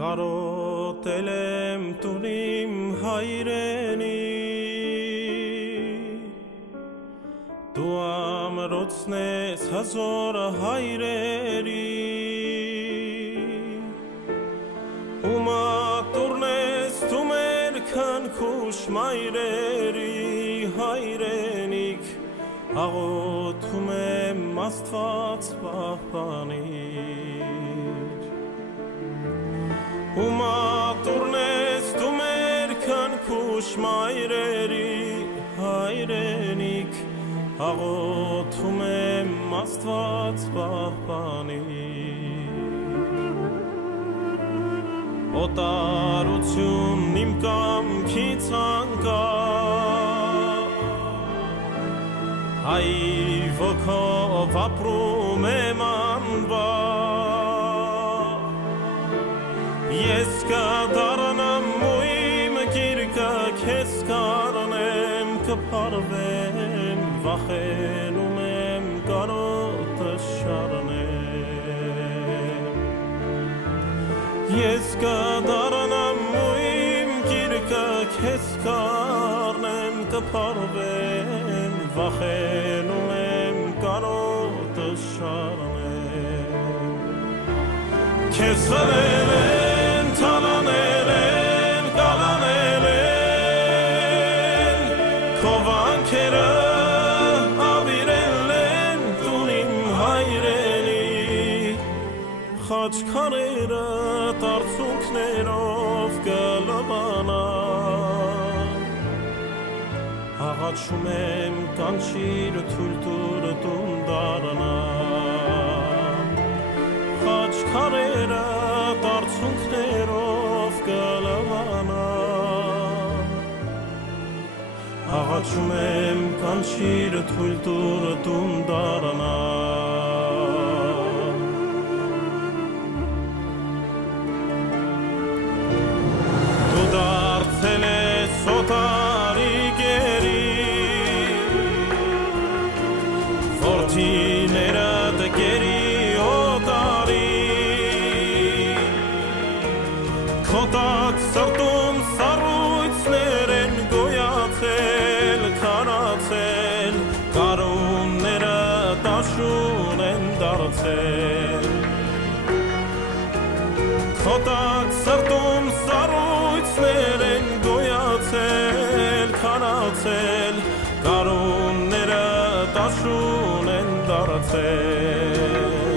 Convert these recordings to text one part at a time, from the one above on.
Կարոտել եմ տունիմ հայրենի Դու ամրոցն ես հազոր հայրերի Ու մատուրն ես դու մեր քնքուշ մայրերի հայրենիք Աղոթում եմ Աստված պահպանիր Ու մատուրն ես դու մեր քնքուշ մայրերի հայրենիք Աղոթում եմ Աստված պահպանիր Օտարությունն իմ կամքից անկավ Հայր ոգով ապրում եմ անվար Ես կդառնամ ու իմ գիրկը քեզ կանեմ կփարվեմ վախենում եմ կարոտը շարնեմ Ես կդառնամ ու իմ գիրկը քեզ կանեմ կփարվեմ վախենում եմ կարոտը շարնեմ Քեզ հրել են, թալանել են, կալանել են Քո վանքերը ավիրել են տունիմ հայրենի Խաչքարերը տարցունքներով կլվանան Աղաչում եմ կանչիր թույլ տուր տուն դառնամ Խաչքարերը տարցունքներով կլվանան Աղաչում եմ կանչիր թույլ տուր տուն դառնամ Դու դարձել ես օտարի Որդիներդ գերի օտարի Քո տակ սրտում սառույցներ են գոյացել, քարացել Կարունները տաշուն են դարձել Քո տակ սրտում սառույցներ են գոյացել, քարացել Կարունները տաշուն են դարձել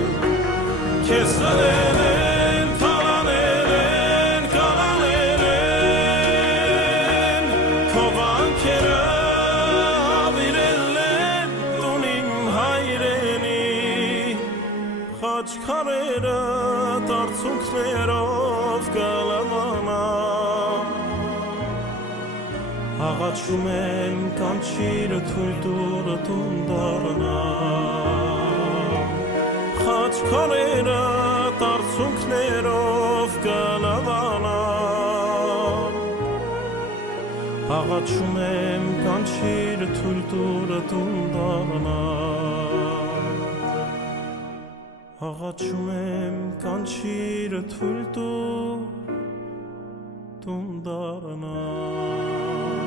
Քեզ հրել են, թալանել են, կալանել են Քո վանքերը ավիրել են տունիմ հայրենի Խաչքարերը տարցունքներով կլվանան Աղաչում եմ կանչիր թույլ տուր տուն դառնամ Խաչքարերը տարցունքներով կլվանան Աղաչում եմ կանչիր թույլ տուր տուն դառնամ Աղաչում եմ կանչիր թույլ տուր տուն դառնամ